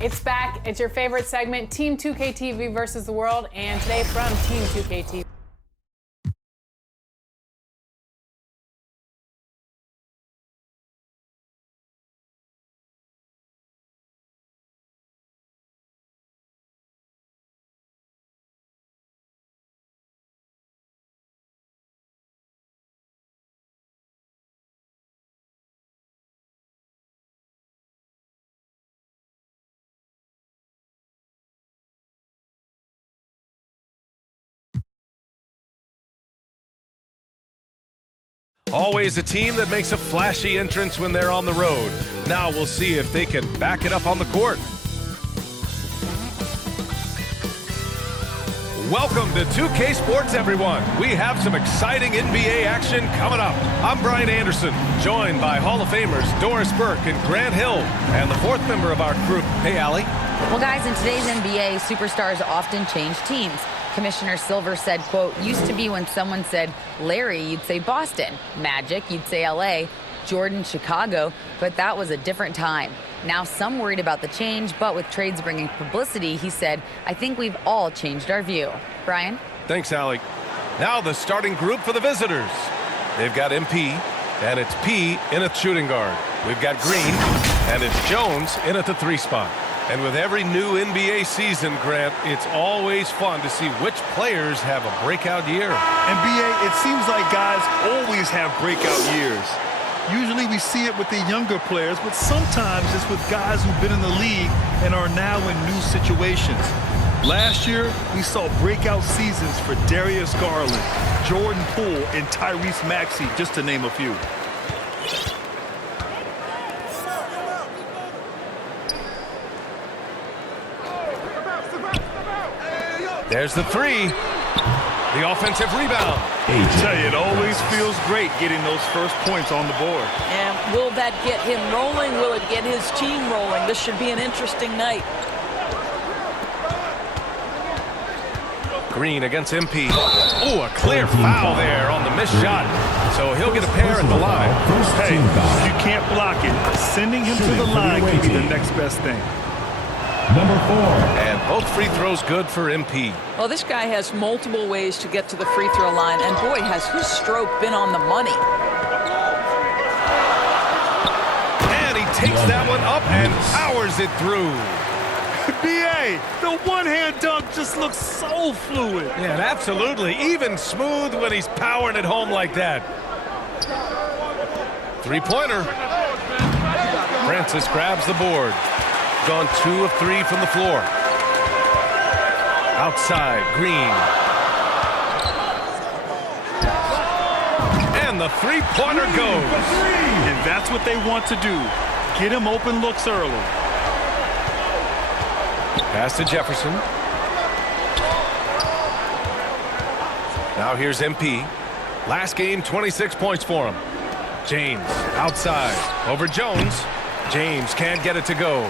It's back. It's your favorite segment, Team 2K TV versus the world, and today from Team 2K TV. Always a team that makes a flashy entrance when they're on the road. Now we'll see if they can back it up on the court. Welcome to 2K Sports, everyone. We have some exciting NBA action coming up. I'm Brian Anderson, joined by Hall of Famers Doris Burke and Grant Hill, and the fourth member of our group. Hey, Allie. Well, guys, in today's NBA, superstars often change teams. Commissioner Silver said, quote, used to be when someone said Larry, you'd say Boston. Magic, you'd say LA. Jordan, Chicago. But that was a different time. Now some worried about the change, but with trades bringing publicity, he said, I think we've all changed our view. Brian? Thanks, Allie. Now the starting group for the visitors. They've got MP, and it's P in at shooting guard. We've got Green, and it's Jones in at the 3 spot. And with every new NBA season, Grant, it's always fun to see which players have a breakout year. NBA, it seems like guys always have breakout years. Usually we see it with the younger players, but sometimes it's with guys who've been in the league and are now in new situations. Last year, we saw breakout seasons for Darius Garland, Jordan Poole, and Tyrese Maxey, just to name a few. There's the 3. The offensive rebound. I tell you, it always feels great getting those first points on the board. And will that get him rolling? Will it get his team rolling? This should be an interesting night. Green against MP. Oh, a clear foul there on the missed shot. So he'll get a pair at the line. Hey, if you can't block it, sending him to the line can be the next best thing. Number 4. And both free throws good for MP. Well, this guy has multiple ways to get to the free throw line, and boy, has his stroke been on the money. And he takes that one up and powers it through. BA, the one-hand dunk just looks so fluid. Yeah, absolutely. Even smooth when he's powering it home like that. Three-pointer. Francis grabs the board. Gone 2 of 3 from the floor. Outside, Green. And the three-pointer goes. And that's what they want to do. Get him open looks early. Pass to Jefferson. Now here's MP. Last game, 26 points for him. James outside over Jones. James can't get it to go.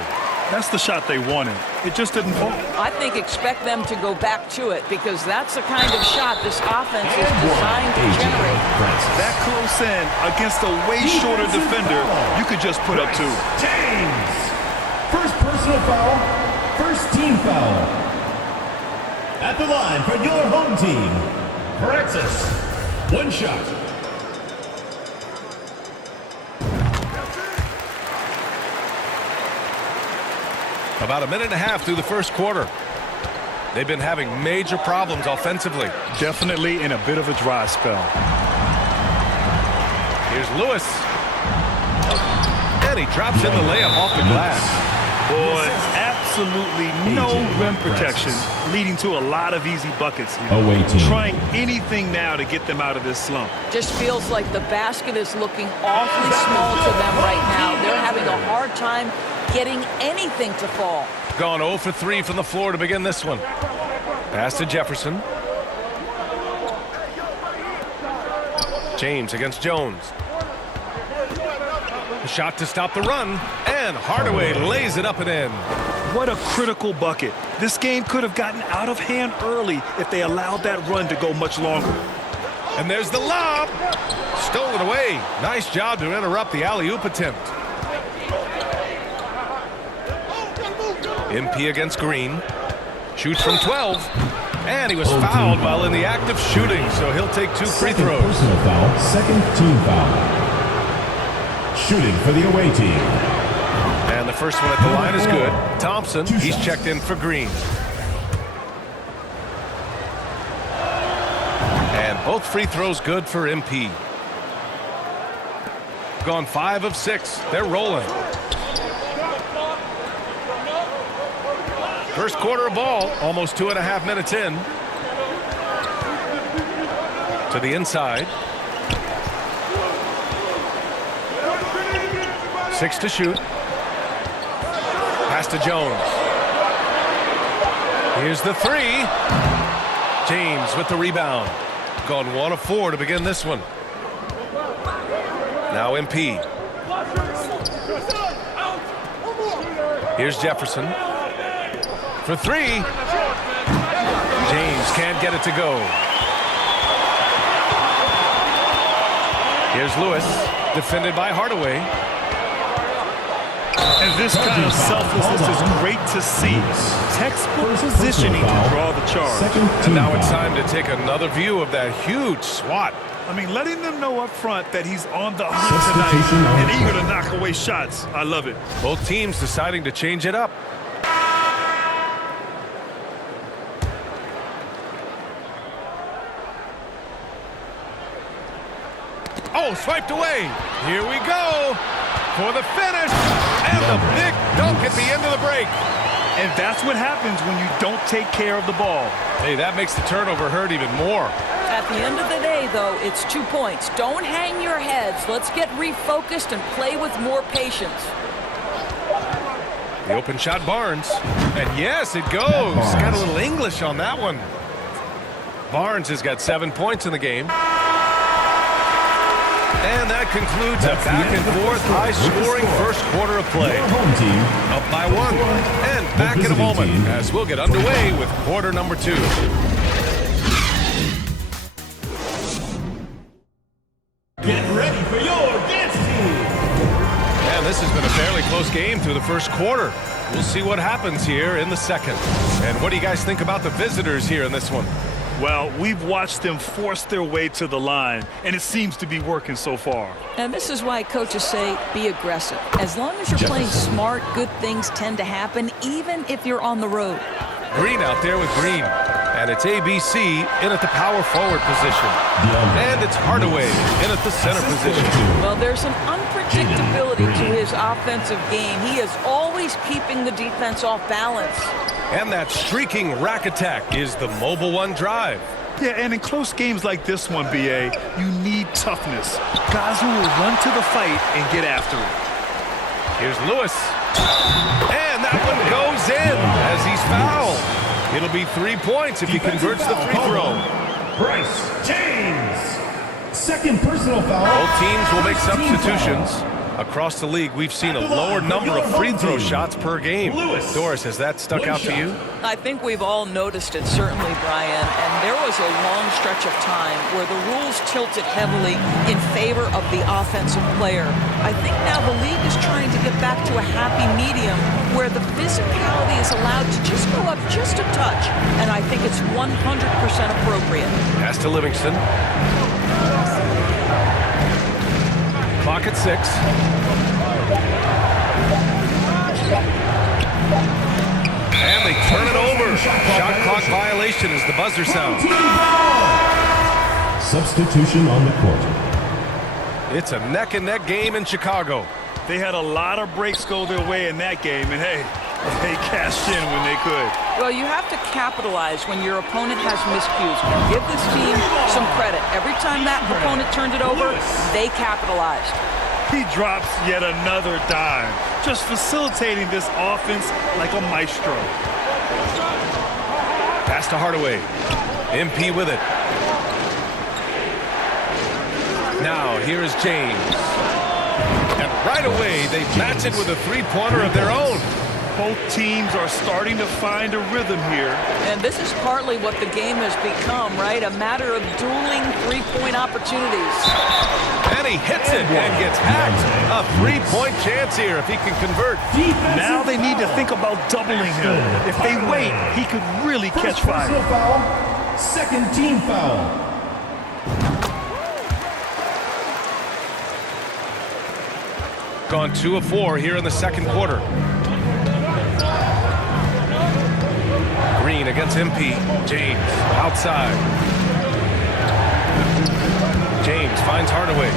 That's the shot they wanted. It just didn't fall. I think expect them to go back to it because that's the kind of shot this offense is designed to generate. That close in against a way shorter defender, you could just put up 2. James. First personal foul, first team foul. At the line for your home team, Francis. 1 shot. About a minute and a half through the first quarter. They've been having major problems offensively. Definitely in a bit of a dry spell. Here's Lewis. And he drops in the layup off the glass. Boy, absolutely no rim protection, leading to a lot of easy buckets here. Trying anything now to get them out of this slump. Just feels like the basket is looking awfully small to them right now. They're having a hard time getting anything to fall. Gone 0 for 3 from the floor to begin this one. Pass to Jefferson. James against Jones. A shot to stop the run, and Hardaway lays it up and in. What a critical bucket. This game could have gotten out of hand early if they allowed that run to go much longer. And there's the lob. Stolen away. Nice job to interrupt the alley-oop attempt. MP against Green. Shoots from 12. And he was fouled while in the act of shooting, so he'll take 2 free throws. Personal foul, second team foul. Shooting for the away team. And the first one at the line is good. Thompson, he's checked in for Green. And both free throws good for MP. Gone 5 of 6. They're rolling. First quarter of ball, almost 2.5 minutes in. To the inside. 6 to shoot. Pass to Jones. Here's the 3. James with the rebound. Gone 1 of 4 to begin this one. Now MP. Here's Jefferson. For 3. James can't get it to go. Here's Lewis, defended by Hardaway. And this kind of selflessness is great to see. Textbook positioning to draw the charge. And now it's time to take another view of that huge swat. I mean, letting them know up front that he's on the hunt tonight and eager to knock away shots. I love it. Both teams deciding to change it up. Oh, swiped away. Here we go for the finish. And the big dunk at the end of the break. And that's what happens when you don't take care of the ball. Hey, that makes the turnover hurt even more. At the end of the day, though, it's 2 points. Don't hang your heads. Let's get refocused and play with more patience. The open shot, Barnes. And yes, it goes. Got a little English on that one. Barnes has got 7 points in the game. And that concludes a back-and-forth, high-scoring first quarter of play. Up by 1. And back in a moment as we'll get underway with quarter number 2. Get ready for your dance team. And this has been a fairly close game through the first quarter. We'll see what happens here in the second. And what do you guys think about the visitors here in this one? Well, we've watched them force their way to the line, and it seems to be working so far. And this is why coaches say be aggressive. As long as you're playing smart, good things tend to happen, even if you're on the road. Green out there with Green. And it's ABC in at the power forward position. And it's Hardaway in at the center position. Well, there's an unpredictability to his offensive game. He is always keeping the defense off balance. And that streaking rack attack is the Mobile One drive. Yeah, and in close games like this one, BA, you need toughness. Guys who will run to the fight and get after it. Here's Lewis. And that one goes in as he's fouled. It'll be 3 points if he converts the free throw. Bryce James. Second personal foul. Both teams will make substitutions. Across the league, we've seen a lower number of free throw shots per game. Doris, has that stuck out to you? I think we've all noticed it, certainly, Brian. And there was a long stretch of time where the rules tilted heavily in favor of the offensive player. I think now the league is trying to get back to a happy medium where the physicality is allowed to just go up just a touch. And I think it's 100% appropriate. Pass to Livingston. Clock at 6. And they turn it over. Shot clock violation as the buzzer sounds. Substitution on the court. It's a neck-and-neck game in Chicago. They had a lot of breaks go their way in that game, and hey, they cashed in when they could. Well, you have to capitalize when your opponent has miscues. Give this team some credit. Every time that opponent turned it over, they capitalized. He drops yet another dime, just facilitating this offense like a maestro. Pass to Hardaway. MP with it. Now, here is James. And right away, they match it with a three-pointer of their own. Both teams are starting to find a rhythm here. And this is partly what the game has become, right? A matter of dueling three-point opportunities. And he hits it and gets hacked. A three-point chance here if he can convert. Now they need to think about doubling him. If they wait, he could really catch fire. Personal foul. Second team foul. Gone 2 of 4 here in the second quarter. Green against MP. James outside. James finds Hardaway.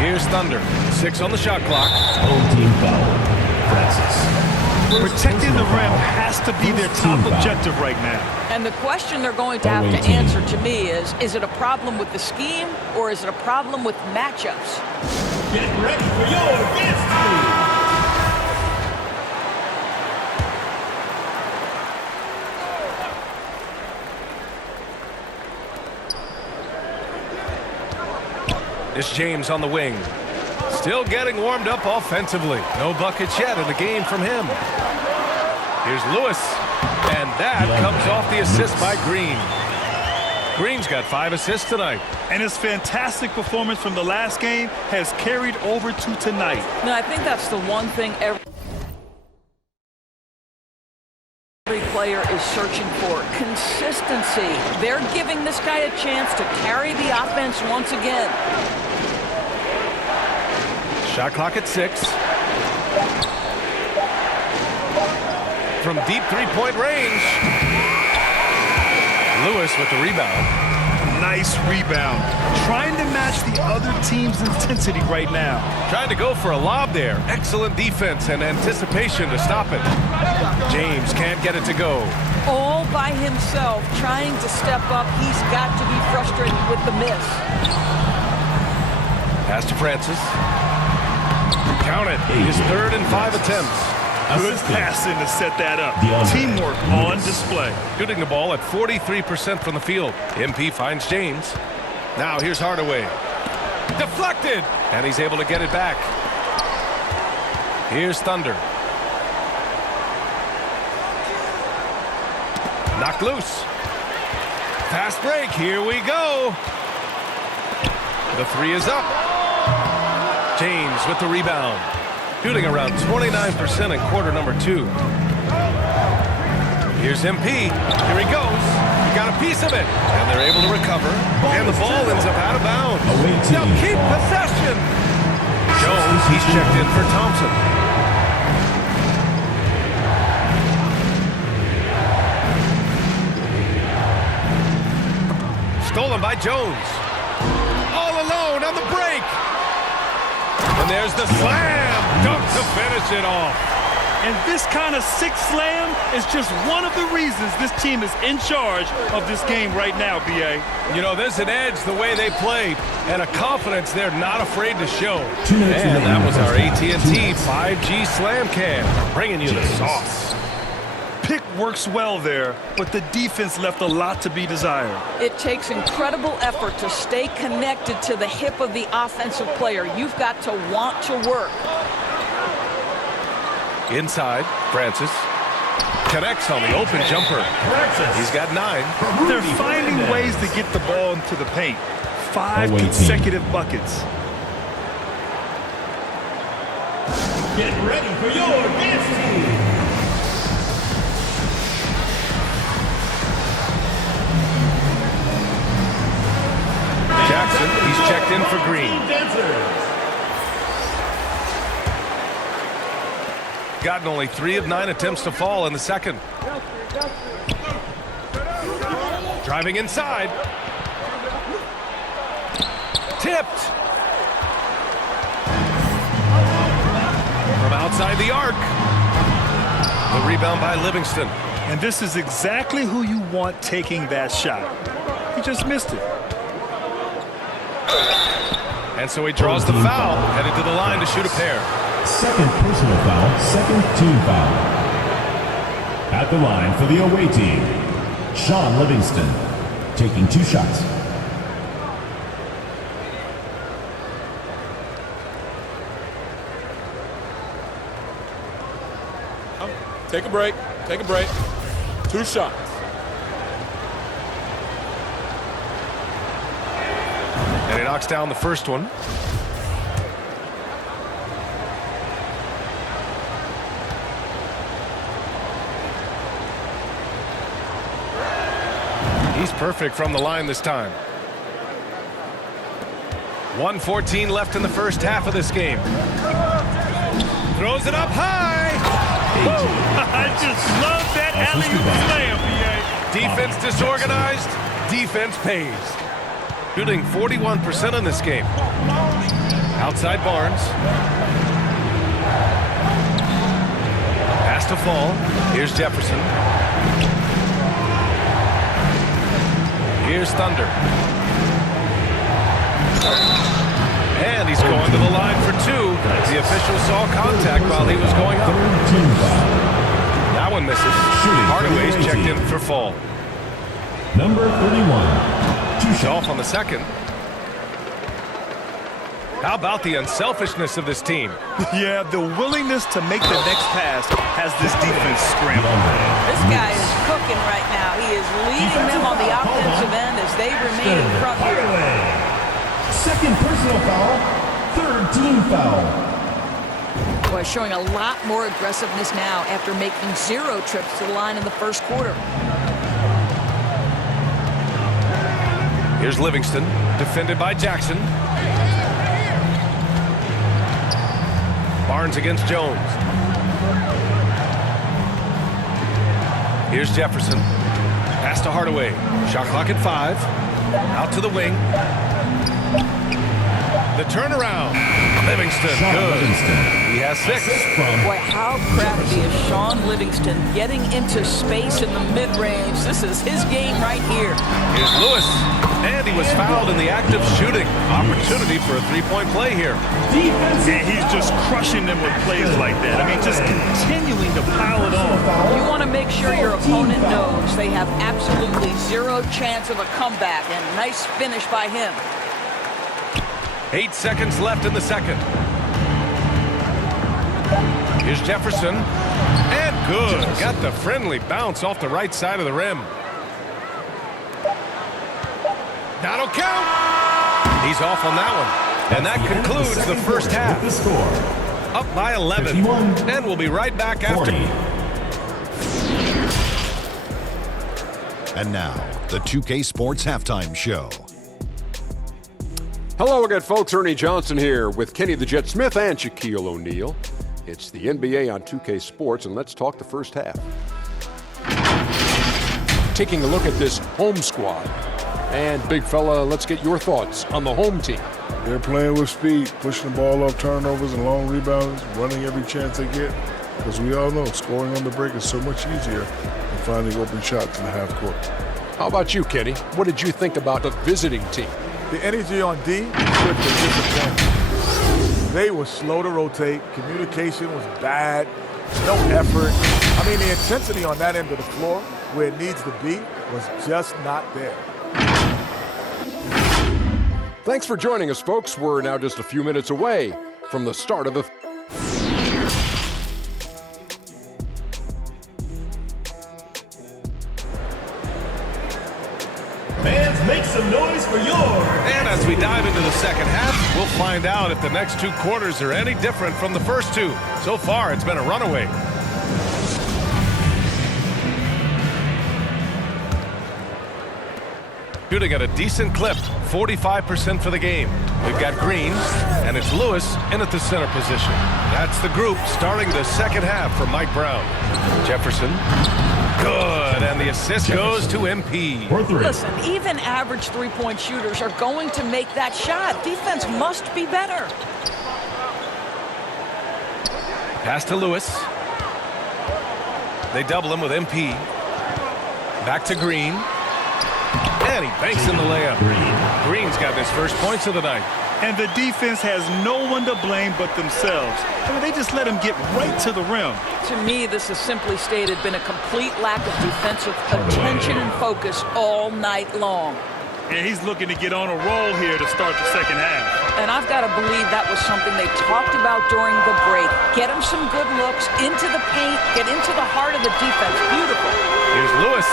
Here's Thunder. 6 on the shot clock. Home team foul. Francis. Protecting the rim has to be their top objective right now. And the question they're going to have to answer to me is it a problem with the scheme or is it a problem with matchups? Get ready for your dance move. It's James on the wing. Still getting warmed up offensively. No buckets yet in the game from him. Here's Lewis. And that comes off the assist by Green. Green's got 5 assists tonight. And his fantastic performance from the last game has carried over to tonight. No, I think that's the one thing every player is searching for. Consistency. They're giving this guy a chance to carry the offense once again. Shot clock at 6. From deep three-point range. Lewis with the rebound. Nice rebound. Trying to match the other team's intensity right now. Trying to go for a lob there. Excellent defense and anticipation to stop it. James can't get it to go. All by himself, trying to step up. He's got to be frustrated with the miss. Pass to Francis. Count it. His 3rd and 5 attempts. Good passing to set that up. Teamwork on display. Shooting the ball at 43% from the field. MP finds James. Now here's Hardaway. Deflected! And he's able to get it back. Here's Thunder. Knocked loose. Fast break. Here we go. The 3 is up. James with the rebound. Shooting around 29% in quarter number 2. Here's MP. Here he goes. He got a piece of it. And they're able to recover. And the ball ends up out of bounds. They'll keep possession. Jones, he's checked in for Thompson. Stolen by Jones. All alone on the break. And there's the slam. Dunk to finish it off. And this kind of sick slam is just one of the reasons this team is in charge of this game right now, B.A. You know, there's an edge the way they played and a confidence they're not afraid to show. And that was our AT&T 5G Slam Cam, bringing you the sauce. Pick works well there, but the defense left a lot to be desired. It takes incredible effort to stay connected to the hip of the offensive player. You've got to want to work. Inside, Francis connects on the open jumper. He's got 9. They're finding ways to get the ball into the paint. 5 consecutive buckets. Get ready for your dance move. Jackson, he's checked in for Green. Gotten only 3 of 9 attempts to fall in the second. Driving inside. Tipped. From outside the arc. The rebound by Livingston. And this is exactly who you want taking that shot. He just missed it. And so he draws the foul, headed to the line to shoot a pair. Second personal foul, second team foul. At the line for the away team, Sean Livingston, taking 2 shots. Take a break. Take a break. 2 shots. And he knocks down the first one. He's perfect from the line this time. 1:14 left in the first half of this game. Throws it up high. I just love that alley-oop slam, PA. Defense disorganized. Defense pays. Shooting 41% in this game. Outside Barnes. Pass to Fall. Here's Jefferson. Here's Thunder. And he's going to the line for two. The official saw contact while he was going up. That one misses. Hardaway's checked in for Fall. Number 31. He's off on the second. How about the unselfishness of this team? Yeah, the willingness to make the next pass has this defense scrambling. This guy is cooking right now. He is leading them on the offensive end as they remain in front here. Second personal foul. Third team foul. Boy, showing a lot more aggressiveness now after making 0 trips to the line in the first quarter. Here's Livingston, defended by Jackson. Barnes against Jones. Here's Jefferson. Pass to Hardaway. Shot clock at 5. Out to the wing. The turnaround. Livingston, good. He has 6. Boy, how crafty is Sean Livingston getting into space in the mid-range. This is his game right here. Here's Lewis. And he was fouled in the act of shooting. Opportunity for a three-point play here. And he's just crushing them with plays like that. I mean, just continuing to pile it on. You want to make sure your opponent knows they have absolutely 0 chance of a comeback, and nice finish by him. 8 seconds left in the second. Here's Jefferson. And good. Got the friendly bounce off the right side of the rim. That'll count. He's off on that one. And that concludes the first half. The score. Up by 11. And we'll be right back after. And now, the 2K Sports Halftime Show. Hello again, folks. Ernie Johnson here with Kenny the Jet Smith and Shaquille O'Neal. It's the NBA on 2K Sports, and let's talk the first half. Taking a look at this home squad. And, big fella, let's get your thoughts on the home team. They're playing with speed, pushing the ball off turnovers and long rebounds, running every chance they get. Because we all know scoring on the break is so much easier than finding open shots in the half court. How about you, Kenny? What did you think about the visiting team? The energy on D was disappointing. They were slow to rotate. Communication was bad. No effort. I mean, the intensity on that end of the floor, where it needs to be, was just not there. Thanks for joining us, folks. We're now just a few minutes away from the start of the... Fans, make some noise for your... And as we dive into the second half, we'll find out if the next 2 quarters are any different from the first 2. So far, it's been a runaway. Shooting at a decent clip, 45% for the game. We've got Green, and it's Lewis in at the center position. That's the group starting the second half for Mike Brown. Jefferson, good, and the assist goes to MP. Listen, even average three-point shooters are going to make that shot. Defense must be better. Pass to Lewis. They double him with MP. Back to Green. And he banks in the layup. Green's got his first points of the night. And the defense has no one to blame but themselves. I mean, they just let him get right to the rim. To me, this has simply stated been a complete lack of defensive attention and focus all night long. And he's looking to get on a roll here to start the second half. And I've got to believe that was something they talked about during the break. Get him some good looks into the paint, get into the heart of the defense. Beautiful. Here's Lewis.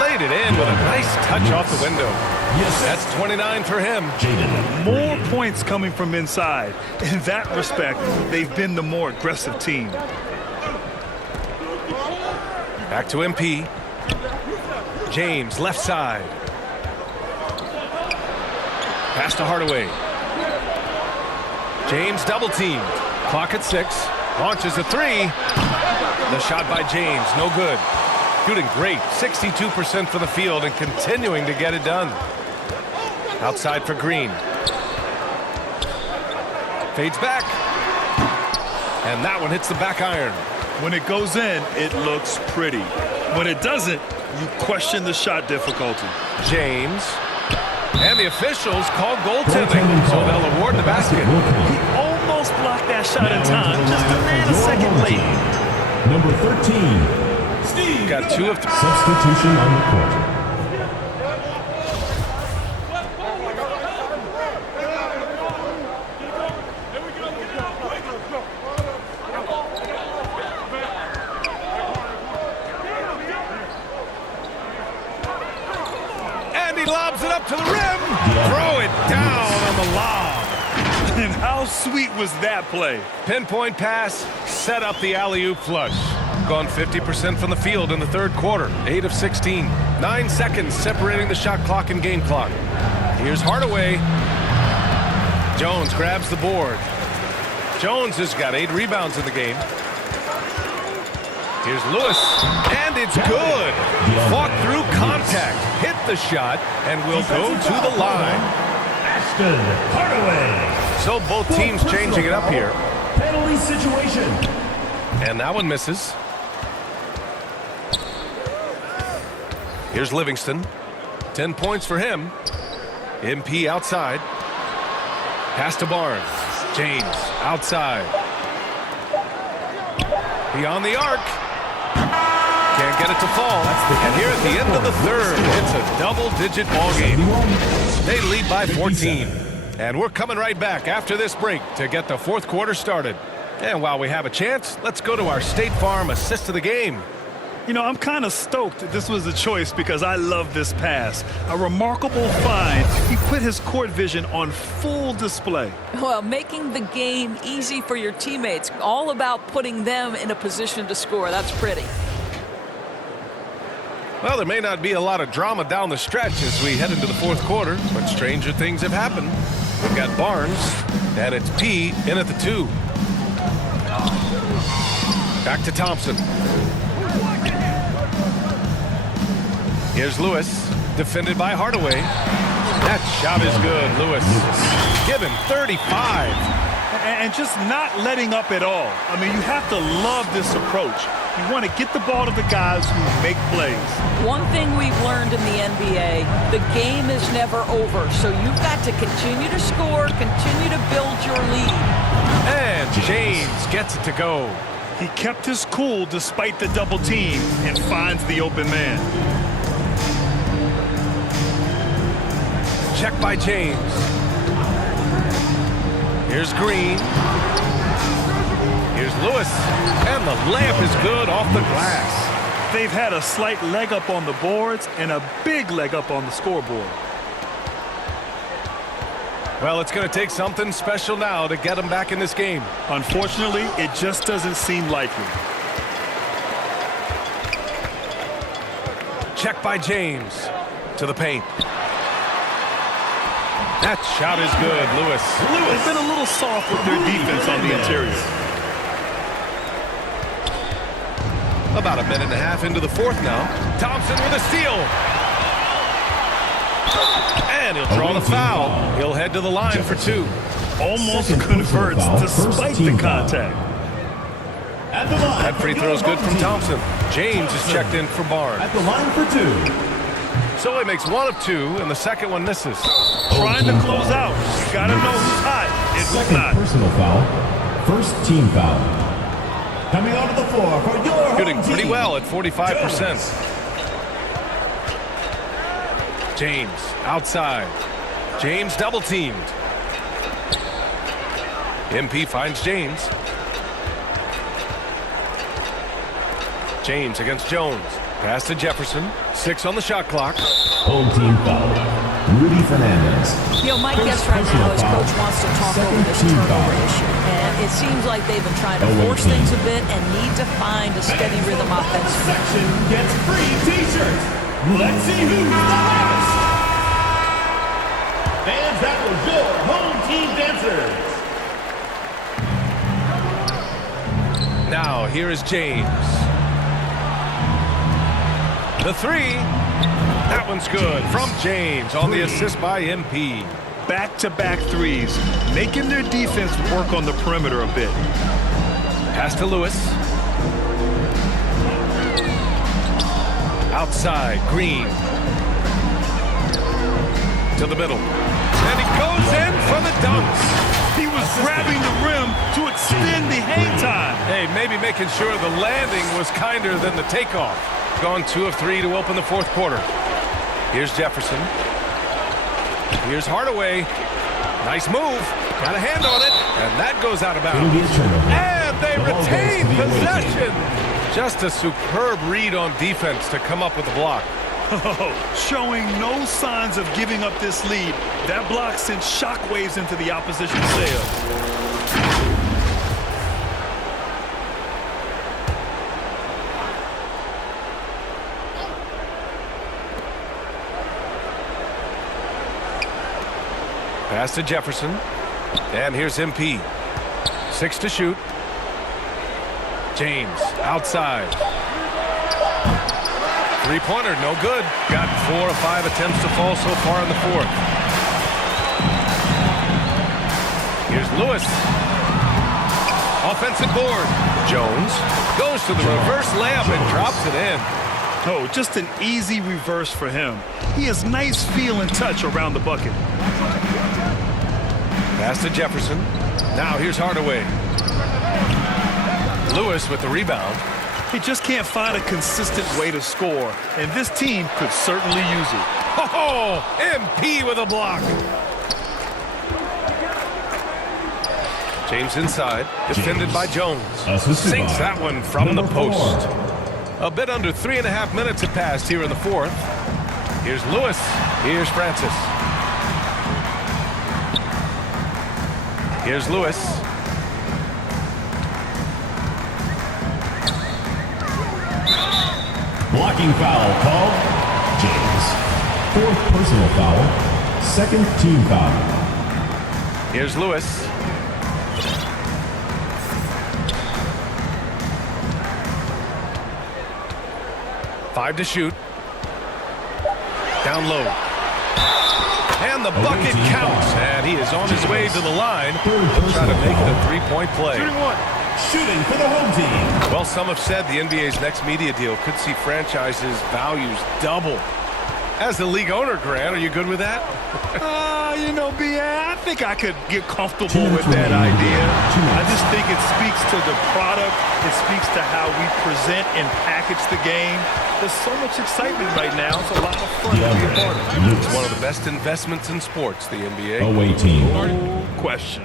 Laid it in with a nice touch off the window. That's 29 for him. More points coming from inside. In that respect, they've been the more aggressive team. Back to MP. James, left side. Pass to Hardaway. James double teamed. Clock at 6. Launches a 3. The shot by James, no good. Shooting great, 62% for the field and continuing to get it done. Outside for Green. Fades back. And that one hits the back iron. When it goes in, it looks pretty. When it doesn't, you question the shot difficulty. James. And the officials call goaltending, so they'll award the basket. He almost blocked that shot in time, just a nanosecond late. Number 13, Steve. Got 2 of 3. Substitution on the court. And he lobs it up to the rim. Throw it down on the lob. And how sweet was that play? Pinpoint pass, set up the alley-oop flush. Gone 50% from the field in the third quarter. 8 of 16. 9 seconds separating the shot clock and game clock. Here's Hardaway. Jones grabs the board. Jones has got 8 rebounds in the game. Here's Lewis, and it's good. Fought through contact, hit the shot, and will go to the line. Ashton Hardaway. So both teams changing it up here. Penalty situation. And that one misses. Here's Livingston. 10 points for him. MP outside. Pass to Barnes. James outside. Beyond the arc. Can't get it to fall. And here at the end of the third, it's a double-digit ball game. They lead by 14. And we're coming right back after this break to get the fourth quarter started. And while we have a chance, let's go to our State Farm assist of the game. You know, I'm kind of stoked this was a choice because I love this pass. A remarkable find. He put his court vision on full display. Well, making the game easy for your teammates. All about putting them in a position to score. That's pretty. Well, there may not be a lot of drama down the stretch as we head into the fourth quarter, but stranger things have happened. We've got Barnes, and it's P in at the 2. Back to Thompson. Here's Lewis, defended by Hardaway. That shot is good, Lewis. Give him 35. And just not letting up at all. I mean, you have to love this approach. You want to get the ball to the guys who make plays. One thing we've learned in the NBA, the game is never over. So you've got to continue to score, continue to build your lead. And James gets it to go. He kept his cool despite the double team and finds the open man. Check by James. Here's Green. Here's Lewis. And the layup is good off the glass. They've had a slight leg up on the boards and a big leg up on the scoreboard. Well, it's going to take something special now to get them back in this game. Unfortunately, it just doesn't seem likely. Check by James. To the paint. That shot is good, Lewis. They've been a little soft with their defense on the interior. About a minute and a half into the fourth now. Thompson with a steal. And he'll draw the foul. He'll head to the line for 2. Almost converts despite the contact. That free throw's good from Thompson. James is checked in for Barnes. At the line for 2. So he makes 1 of 2, and the second one misses. Trying to close out. You gotta know who's hot. It was not. Personal foul. First team foul. Coming onto the floor for your Shooting home pretty team. well at 45%. James outside. James double teamed. MP finds James. James against Jones. Pass to Jefferson. 6 on the shot clock. Home team foul. Rudy Fernandez. You know, my guess right now is Coach wants to talk over this turnover issue. And it seems like they've been trying to force things a bit and need to find a steady rhythm offensively. Section gets free t-shirts. Let's see who's the loudest. Fans, that was your home team dancers. Now, here is James. The 3. That one's good from James on the assist by MP. Back-to-back threes, making their defense work on the perimeter a bit. Pass to Lewis. Outside, Green. To the middle. And he goes in for the dunks. He was grabbing the rim to extend the hang time. Hey, maybe making sure the landing was kinder than the takeoff. Gone 2 of 3 to open the fourth quarter. Here's Jefferson. Here's Hardaway. Nice move. Got a hand on it. And that goes out of bounds. And they retain possession. Just a superb read on defense to come up with the block. Showing no signs of giving up this lead. That block sent shockwaves into the opposition's sail. Pass to Jefferson. And here's MP. 6 to shoot. James outside. Three-pointer, no good. Got 4 of 5 attempts to fall so far in the fourth. Here's Lewis. Offensive board. Jones goes to the reverse layup and drops it in. Oh, just an easy reverse for him. He has nice feel and touch around the bucket. Pass to Jefferson. Now here's Hardaway. Lewis with the rebound. He just can't find a consistent way to score, and this team could certainly use it. Oh, MP with a block. James inside, defended by Jones. Sinks that one from the post. A bit under 3.5 minutes have passed here in the fourth. Here's Lewis. Here's Francis. Here's Lewis. Blocking foul called. James. 4th personal foul. 2nd team foul. Here's Lewis. Five to shoot. Down low. And the bucket counts. And he is on his way to the line. He'll try to make it a three-point play. Shooting for the home team. Well, some have said the NBA's next media deal could see franchises' values double. As the league owner, Grant, are you good with that? You know, I think I could get comfortable with that idea. I just think it speaks to the product. It speaks to how we present and package the game. There's so much excitement right now. It's a lot of fun to be a part of. It's one of the best investments in sports, the NBA. Away team. No question.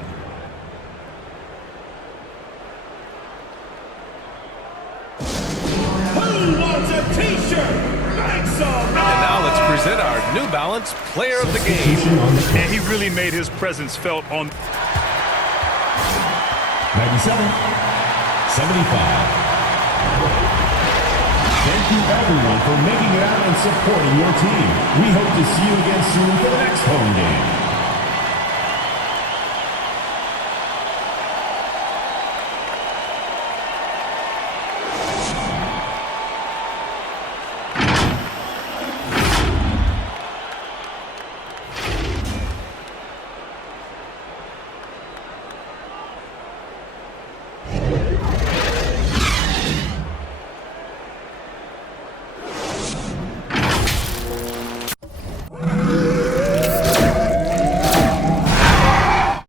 Who wants a t-shirt? And now let's present our New Balance Player of the Game. And he really made his presence felt on 97, 75. Thank you everyone for making it out and supporting your team. We hope to see you again soon for the next home game.